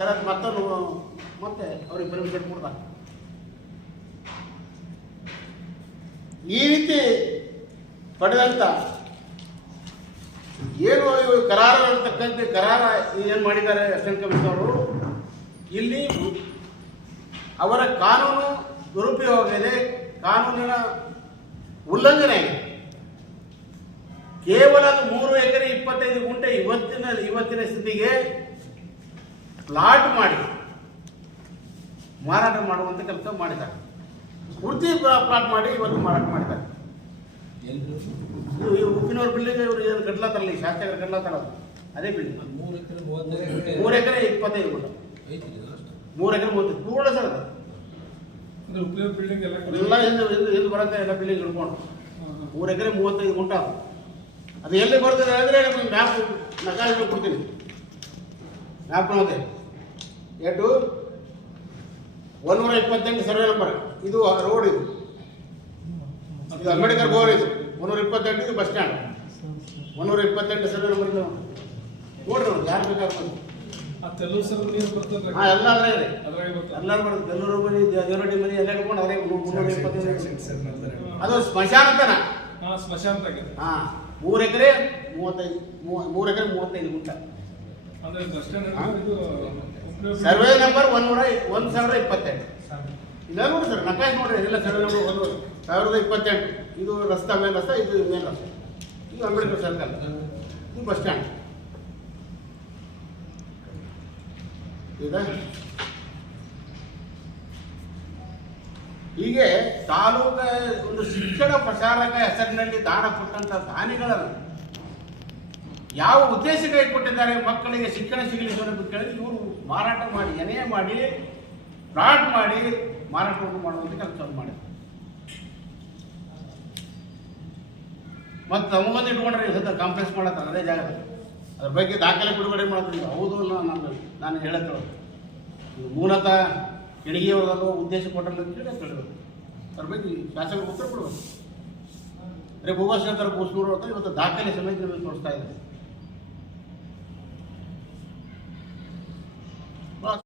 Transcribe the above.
ಮತ್ತೊಂದು ಮತ್ತೆ ಅವ್ರಿಗೆ ಪರ್ಮಿಷನ್ ಕೊಡ್ತಾರೆ. ಈ ರೀತಿ ಪಡೆದಂತ ಏನು ಕರಾರ ಅಂತಕ್ಕಂಥ ಕರಾರ ಏನು ಮಾಡಿದ್ದಾರೆ ಅಸಿಸ್ಟೆಂಟ್ ಕಮಿಷನರ್ ಅವರು, ಇಲ್ಲಿ ಅವರ ಕಾನೂನು ದುರುಪಯೋಗ ಇದೆ, ಕಾನೂನಿನ ಉಲ್ಲಂಘನೆ ಇದೆ. ಕೇವಲ 3 ಎಕರೆ 25 ಗುಂಟೆ ಇವತ್ತಿನ ಸ್ಥಿತಿಗೆ ಪ್ಲಾಟ್ ಮಾಡಿ ಮಾರಾಟ ಮಾಡುವಂತ ಕೆಲಸ ಮಾಡಿದ್ದಾರೆ. ಪೂರ್ತಿ ಪ್ಲಾಟ್ ಮಾಡಿ ಇವತ್ತು ಮಾರಾಟ ಮಾಡಿದ್ದಾರೆ. ಉಪ್ಪಿನವ್ರ ಬಿಲ್ಡಿಂಗ್ ಇವರು ಏನು ಕಟ್ಲತ್ತಾರಲ್ಲ, ಈ ಶಾಸಕರು ಕಟ್ಲತ್ತಾರ ಅದೇ ಬಿಲ್ಡಿಂಗ್ 3 ಎಕರೆ 25 ಗುಂಟೆ 3 ಎಕರೆ 30 ಪೂರ್ಣ ಸರ್ ಎಲ್ಲ ಎಂದು ಬರುತ್ತೆ. ಎಲ್ಲ ಬಿಲ್ಡಿಂಗ್ ಹಿಡ್ಕೊಂಡು 3 ಎಕರೆ 35 ಗುಂಟೆ ಅದು ಎಲ್ಲಿ ಬರ್ತದೆ ಅಂದರೆ ನಿಮಗೆ ಮ್ಯಾಪ್ ನಕಾಶೆ ಕೊಡ್ತೀನಿ. ಮ್ಯಾಪ್ ನೋಡಿದೆ ಎಷ್ಟು 128 ಸರ್ವೆ ನಂಬರ್, ಇದು ರೋಡ್, ಇದು ಅಂಬೇಡ್ಕರ್ ಗೋರ್, ಇದು 128 ಇದು ಬಸ್ ಸ್ಟ್ಯಾಂಡ್, 128 ಸರ್ವೆ ನಂಬರ್ ಇದು ನೋಡ್ರಿ. ಯಾರು ಬೇಕಾದ್ರೆ ಎಲ್ಲ ಅದ್ರಾಗ ಇದೆ, ಎಲ್ಲರೂ ಬರುತ್ತೆ. ಎಲ್ಲರೂ ಮನೆ ದೇವರಡ್ಡಿ ಮನೆ ಎಲ್ಲ ಹಿಡ್ಕೊಂಡು ಅದೇ 325 ಅದು ಸ್ಮಶಾನತನ. ಹಾ 3 ಎಕರೆ 35 ಗುಂಟೆ. Survey number 1028. ಇಲ್ಲ ನೋಡಿ ಸರ್, ನಕಾಶ್ ನೋಡ್ರಿ, ಎಲ್ಲ ಸರ್ವೆ ನಂಬರ್ 1028. ಇದು ರಸ್ತಾ ಮೇನ್ ರಸ್ತಾ, ಇದು ಮೇನ್ ರಸ್ತೆ, ಇದು ಅಂಬೇಡ್ಕರ್ ಸರ್ಕಲ್, ಇದು ಬಸ್ ಸ್ಟ್ಯಾಂಡ್. ಈಗ ಹೀಗೆ ತಾಲೂಕ ಒಂದು ಶಿಕ್ಷಣ ಪ್ರಚಾರಕ ಹೆಸರಿನಲ್ಲಿ ದಾನ ಕೊಟ್ಟಂತ ದಾನಿಗಳನ್ನು ಯಾವ ಉದ್ದೇಶಕ್ಕೆ ಕೊಟ್ಟಿದ್ದಾರೆ, ಮಕ್ಕಳಿಗೆ ಶಿಕ್ಷಣ ಸಿಗಲಿ ಕೇಳಿ ಇವರು ಮಾರಾಟ ಮಾಡಿ, ಎನೆ ಮಾಡಿ, ಫ್ರಾಡ್ ಮಾಡಿ ಮಾರಾಟವನ್ನು ಮಾಡುವಂಥ ಕೆಲಸವನ್ನು ಮಾಡಿದ್ದಾರೆ. ಮತ್ತು ತಮಗೊಂದು ಇಟ್ಕೊಂಡ್ರೆ ಸತ ಕಾಂಪ್ಲೆಕ್ಸ್ ಮಾಡತ್ತಾರೆ ಅದೇ ಜಾಗದಲ್ಲಿ. ಅದ್ರ ಬಗ್ಗೆ ದಾಖಲೆ ಬಿಡುಗಡೆ ಮಾಡ್ತೀವಿ. ಹೌದು ನಾನು ಹೇಳತ್ತೇವೆ, ಮೂಲತಃ ಕೆಣಗಿಯವರಲ್ಲೋ ಉದ್ದೇಶ ಕೊಟ್ಟಲ್ಲ ಅಂತ ಹೇಳಿ ಕೇಳಬೇಕು. ಅದ್ರ ಬಗ್ಗೆ ಶಾಸಕರು ಉತ್ತರ ಕೊಡಬೇಕು. ಭೂಭಾಷೆ ಅಂತಾರೆ, ಭೂಸ್ನೂರು ಅಂತ ಇವತ್ತು ದಾಖಲೆ ಸಮೇತ ನಿಮಗೆ ತೋರಿಸ್ತಾ ಇದ್ದಾರೆ.